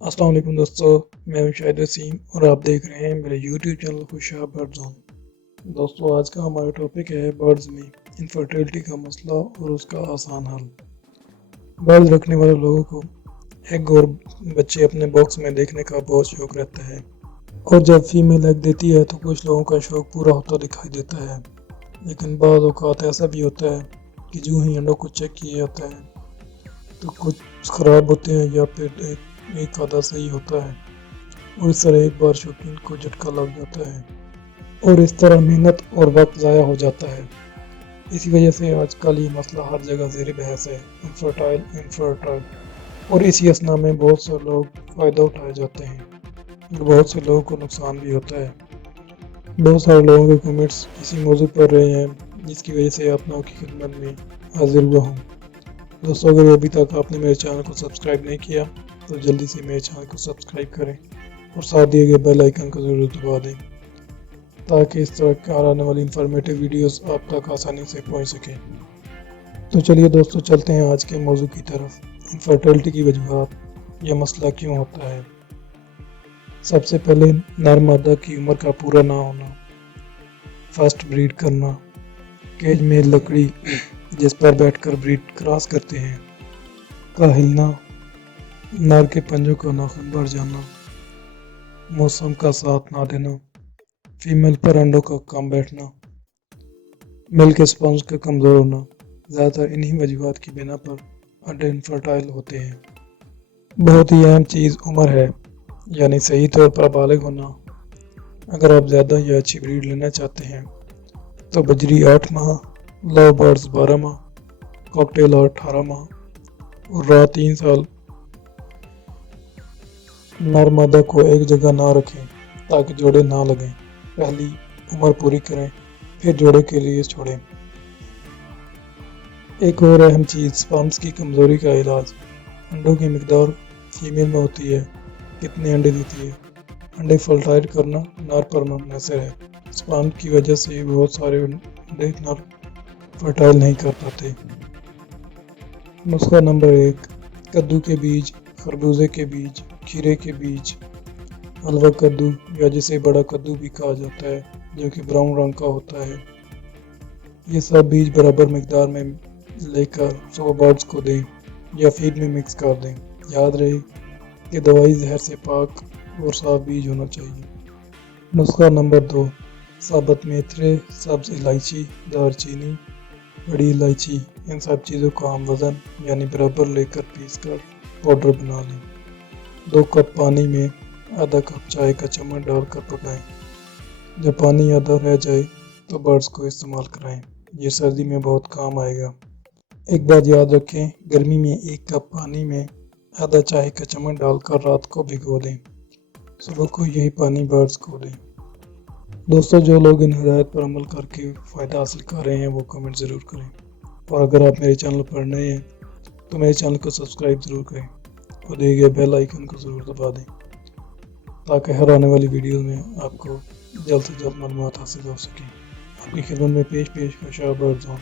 السلام علیکم دوستو، میں ہوں شاہد وسیم اور آپ دیکھ رہے ہیں میرے یوٹیوب چینل خوشحال برڈ زون۔ دوستو آج کا ہمارا ٹاپک ہے برڈز میں انفرٹیلٹی کا مسئلہ اور اس کا آسان حل۔ برڈز رکھنے والے لوگوں کو ایگ اور بچے اپنے باکس میں دیکھنے کا بہت شوق رہتا ہے، اور جب فیمیل ایگ دیتی ہے تو کچھ لوگوں کا شوق پورا ہوتا دکھائی دیتا ہے، لیکن بعض اوقات ایسا بھی ہوتا ہے کہ جو ہی انڈوں کو چیک کیا جاتا ہے تو کچھ خراب ہوتے ہیں یا پھر ایک آدھا صحیح ہوتا ہے، اور اس طرح ایک بار شوقین کو جھٹکا لگ جاتا ہے اور اس طرح محنت اور وقت ضائع ہو جاتا ہے۔ اسی وجہ سے آج کل یہ مسئلہ ہر جگہ زیر بحث ہے، انفرٹائل، اور اسی اسنا میں بہت سے لوگ فائدہ اٹھائے جاتے ہیں اور بہت سے لوگوں کو نقصان بھی ہوتا ہے۔ بہت سارے لوگوں کے کمنٹس اسی موضوع پر رہے ہیں، جس کی وجہ سے آپ لوگوں کی خدمت میں حاضر ہوا ہوں۔ دوستو اگر ابھی تک آپ نے میرے چینل کو سبسکرائب نہیں کیا تو جلدی سے میرے چینل کو سبسکرائب کریں اور ساتھ دیے گئے بیل آئیکن کو ضرور دبا دیں تاکہ اس طرح کی آنے والی انفارمیٹیو ویڈیوز آپ تک آسانی سے پہنچ سکیں۔ تو چلیے دوستو چلتے ہیں آج کے موضوع کی طرف، انفرٹیلٹی کی وجوہات، یہ مسئلہ کیوں ہوتا ہے۔ سب سے پہلے نر مادہ کی عمر کا پورا نہ ہونا، فاسٹ بریڈ کرنا، کیج میں لکڑی جس پر بیٹھ کر بریڈ کراس کرتے ہیں کا ہلنا، نر کے پنجوں کا ناخن بڑھ جانا، موسم کا ساتھ نہ دینا، فیمیل پر انڈوں کا کم بیٹھنا، ملک اسپنج کا کمزور ہونا، زیادہ تر انہی وجوہات کی بنا پر انڈے انفرٹائل ہوتے ہیں۔ بہت ہی اہم چیز عمر ہے، یعنی صحیح طور پر بالغ ہونا۔ اگر آپ زیادہ یا اچھی بریڈ لینا چاہتے ہیں تو بجری 8 ماہ، لو برڈز 12 ماہ، کاکٹیل 18 ماہ اور راہ 3 سال نر مادہ کو ایک جگہ نہ رکھیں تاکہ جوڑے نہ لگیں۔ پہلی عمر پوری کریں پھر جوڑے کے لیے چھوڑیں۔ ایک اور اہم چیز سپرمز کی کمزوری کا علاج۔ انڈوں کی مقدار فیمیل میں ہوتی ہے، کتنے انڈے دیتی ہے۔ انڈے فرٹائل کرنا نر پر منحصر ہے، سپرم کی وجہ سے بہت سارے انڈے نر فرٹائل نہیں کر پاتے۔ نسخہ نمبر 1، کدو کے بیج، خربوزے کے بیج، کھیرے کے بیج، حلوہ کدو یا جسے بڑا کدو بھی کہا جاتا ہے جو کہ براؤن رنگ کا ہوتا ہے، یہ سب بیج برابر مقدار میں لے کر 100 برڈز کو دیں یا فیڈ میں مکس کر دیں۔ یاد رہے کہ دوائی زہر سے پاک اور صاف بیج ہونا چاہیے۔ نسخہ نمبر 2، ثابت میتھرے، سبز الائچی، دار چینی، بڑی الائچی، ان سب چیزوں کا ہم وزن یعنی برابر لے کر پیس کر پاؤڈر بنا لیں۔ 2 کپ پانی میں آدھا کپ چائے کا چمچ ڈال کر پکائیں۔ جب پانی آدھا رہ جائے تو برڈز کو استعمال کرائیں، یہ سردی میں بہت کام آئے گا۔ ایک بات یاد رکھیں، گرمی میں 1 کپ پانی میں آدھا چائے کا چمچ ڈال کر رات کو بھگو دیں، صبح کو یہی پانی برڈز کو دیں۔ دوستو جو لوگ ان ہدایت پر عمل کر کے فائدہ حاصل کر رہے ہیں وہ کمنٹ ضرور کریں، اور اگر آپ میرے چینل پر نئے ہیں تو میرے چینل کو سبسکرائب ضرور کریں اور دیے گئے بیل آئیکن کو ضرور دبا دیں تاکہ ہر آنے والی ویڈیوز میں آپ کو جلد سے جلد معلومات حاصل ہو سکیں۔ آپ کی خدمت میں پیش خوشحال برڈ زون۔